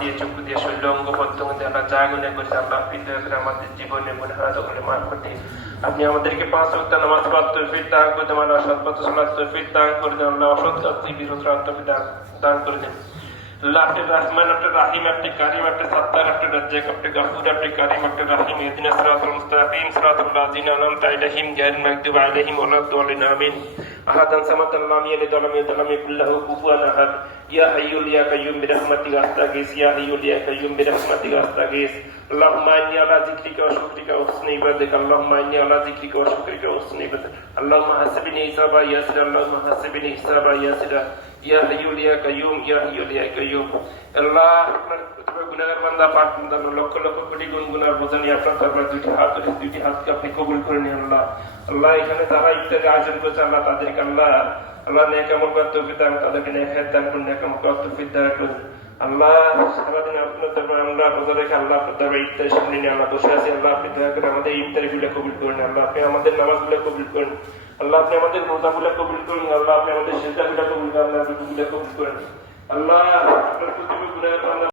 দিয়ে চক্ষু দিয়ে শরীর অঙ্গ প্রত্যঙ্গ দিয়ে আল্লাহ যা গুনাহ করেছি আল্লাহ আপনি দয়া করে আমাদের জীবনে গুনাহগুলো মাফ করে দিন। আপনি আমাদেরকে 5 ওয়াক্ত নামাজ পড়ার তৌফিক দান করে দেন, আল্লাহ সৎ পথে চলার তৌফিক দান করে দেন, আল্লাহ অসৎ কাজ থেকে বিরত রাখার তৌফিক দান করে দেন। अल्लाह अपने रहमान अपने रहीम अपने करीम अपने सत्तार अपने रज्जाक अपने गफूर अपने करीम अपने रहीम इहदिना सिरातल मुस्तकीम सिरातल लज़ीना अनअमता अलैहिम गैरिल मग़दूबि अलैहिम वलद्दाल्लीन आमीन। अहदन समदन लम यलिद वलम यूलद वलम यकुल लहू कुफुवन अहद। या हय्यु या कय्यूम बिरहमतिका अस्तगीस या हय्यु या कय्यूम बिरहमतिका अस्तगीस। अल्लाहुम्मा इन्नी अला ज़िक्रिका व शुक्रिका व हुस्नि इबादतिक। अल्लाहुम्मा इन्नी अला ज़िक्रिका व शुक्रिका व हुस्नि इबादतिक। अल्लाहुम्मा हस्बिनी हिसाबा यासिरा अल्लाहुम्मा हस्बिनी हिसाबा यासिरा या हय्यु या कय्यूम या हय्यु या कय्यूम। अल्लाह আপনার গুনাহগার বান্দা পাক বান্দা লক্ষ লক্ষ কোটি গুনার বোঝা নিয়ে আপনার দরবারে দুটি হাতকে আপনি কবুল করে নিন আল্লাহ। আল্লাহ এখানে যারা ইফতারের আয়োজন করেছে আল্লাহ তাদেরকে আল্লাহ নেক আমল করার তৌফিক দান, তাদেরকে নেক হায়াত দান করুন, নেক আমল করার তৌফিক দান করুন আল্লাহ। সারাদিন আপনার দরবারে আমরা রোজা রেখে আল্লাহ আপনার দরবারে ইফতারের সামনে নিয়ে আমরা বসে আছি আল্লাহ আপনি দয়া করে আমাদের ইফতারিগুলো কবুল করুন আল্লাহ, আপনি আমাদের নামাজগুলো কবুল করুন আল্লাহ, আপনি আমাদের রোজাগুলো কবুল করুন আল্লাহ, আপনি আমাদের সিজদাগুলো কবুল করুন আল্লাহ, রুকুগুলো কবুল করুন আল্লাহ। আপনার প্রতিটি গুনাহের